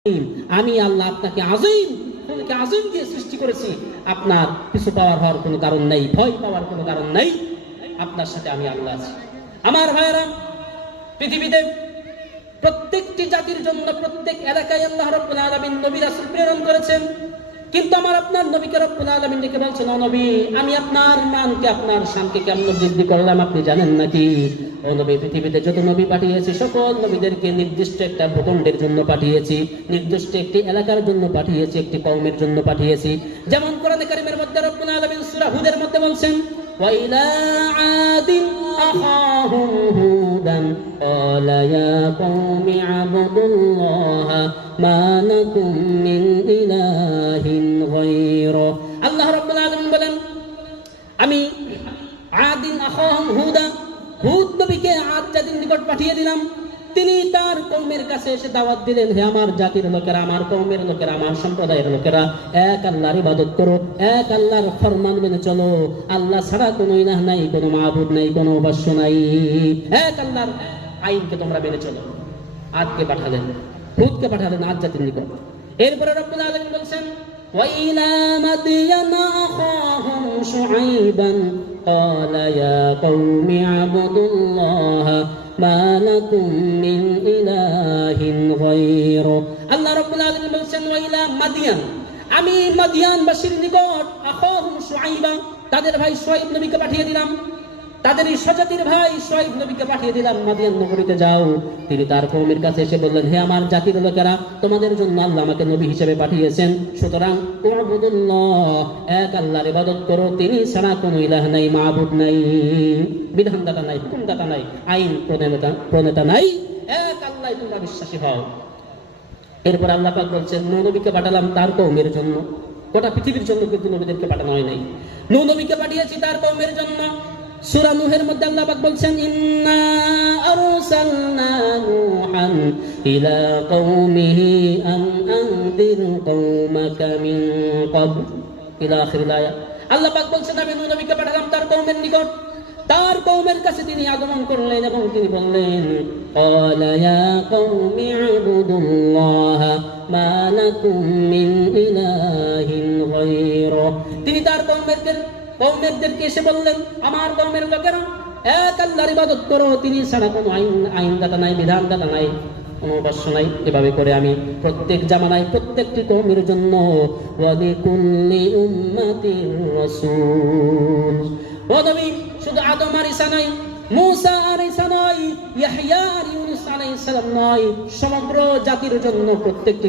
আমি আল্লাহ আপনাকে আজিম দিয়ে সৃষ্টি করেছি। আপনার কিছু হওয়ার কোনো কারণ নেই, ভয় পাওয়ার কোনো কারণ নেই। আপনার সাথে আমি আল্লাহ আছি। আমার ভাইয়েরা, পৃথিবীতে প্রত্যেকটি জাতির জন্য প্রত্যেক এলাকায় আল্লাহ রাব্বুল আলামিন নবী রাসূল প্রেরণ করেছেন। কিন্তু আমার আপনার নবীকে রব্বুল আলামিন ডেকে বলছেন, ও নবী, আমি আপনার মানকে, আপনার শানকে কেমন বৃদ্ধি করলাম আপনি জানেন নাকি? ও নবী, পৃথিবীতে যত নবী পাঠিয়েছি সকল নবীদেরকে নির্দিষ্ট একটা ভূখণ্ডের জন্য পাঠিয়েছি, নির্দিষ্ট একটি এলাকার জন্য পাঠিয়েছি, একটি কওমের জন্য পাঠিয়েছি। যেমন কোরআনে কারীমের মধ্যে রব্বুল আলামিন সূরা হুদের মধ্যে বলছেন, ওয়া ইলা আদিন আখাহুম হুদান ক্বালা ইয়া কওমি আবুদুল্লাহ মা লাকুম মিন ইলাহিন গায়রু। আল্লাহ রাব্বুল আলামিন বলেন, আমি আদিন আখাহুম হুদ নবীকে আদ জাতির নিকট পাঠিয়ে দিলাম। তিনি তার কওমের কাছে এসে দাওয়াত দিলেন, হে আমার জাতির লোকেরা, আমার কওমের লোকেরা, আমার সম্প্রদায়ের লোকেরা, এক আল্লাহর ইবাদত করো, এক আল্লাহর ফরমান মেনে চলো। আল্লাহ ছাড়া কোনো ইলাহ নাই, কোনো মাবুদ নাই, কোনো উপাস্য নাই। এক আল্লাহর আইনকে তোমরা মেনে চলো। আদকে পাঠালেন, হুদকে পাঠালেন আদ জাতির নিকট। এরপরে রব্বুল আলামিন বলছেন, ওয়া ইলা মাদিয়ানা আখাহুম শুআইবান ক্বালা ইয়া কওমি আবুদুল্লাহ মা লাকুম মিন ইলাহিন গায়রু। আল্লাহ রাব্বুল আলামিন বলছেন, ওয়া ইলা মাদিয়ান, আমি মাদিয়ানবাসীর নিকট আখাহুম শুআইবা, তাদের ভাই শুআইব নবীকে পাঠিয়ে দিলাম। তাদের এই স্বজাতির ভাই শুআইব নবীকে পাঠিয়ে দিলাম, মাদিয়ান নগরীতে যাও। তিনি তার কওমের কাছে এসে বললেন, হে আমার জাতির লোকেরা, তোমাদের জন্য আল্লাহ আমাকে নবী হিসেবে পাঠিয়েছেন, সুতরাং উবুদুল্লাহ, এক আল্লাহর ইবাদত করো, তিনি ছাড়া কোনো ইলাহ নাই, মাবুদ নাই, বিধানদাতা নাই, হুকুমদাতা নাই, আইন প্রণেতা নাই, এক আল্লাহ তোমরা বিশ্বাসী হও। এরপর আল্লাহ পাক বলছেন, নূহ নবীকে পাঠালাম তার কওমের জন্য, গোটা পৃথিবীর জন্য কিন্তু নবীদেরকে পাঠানো হয় নাই। নূহ নবীকে পাঠিয়েছি তার কওমের জন্য। সূরা নূহের মধ্যে আল্লাহ পাক বলছেন, ইন্না আরসালনা নূহান ইলা কওমিহি আন আনদির কওমাকা মিন ক্বাবল ইলা আখিরিল আয়াত। আল্লাহ পাক বলছেন, আমি নূহ নবীকে পাঠালাম তার কওমের নিকট। তার কওমের কাছে তিনি আগমন করলেন এবং তিনি বললেন, ক্বালা ইয়া কওমি আবুদুল্লাহ মা লাকুম মিন ইলাহিন গায়রু। তিনি তার কওমেরদেরকে এসে বললেন, আমার কওমের লোকেরা, এক আল্লাহর ইবাদত করো, তিনি ছাড়া কোনো আইনদাতা নাই, বিধানদাতা নাই, কোনো উপাস্য নাই। এভাবে করে আমি প্রত্যেক জামানায় প্রত্যেকটি কওমের জন্য ওয়া লিকুল্লি উম্মাতির রাসূল। ও নবী, শুধু আদম আর ঈসা নয়, মূসা আর ঈসা নয়, ইয়াহইয়া আর ইউনূস আলাইহিস সালাম নয়, সমগ্র জাতির জন্য প্রত্যেকটি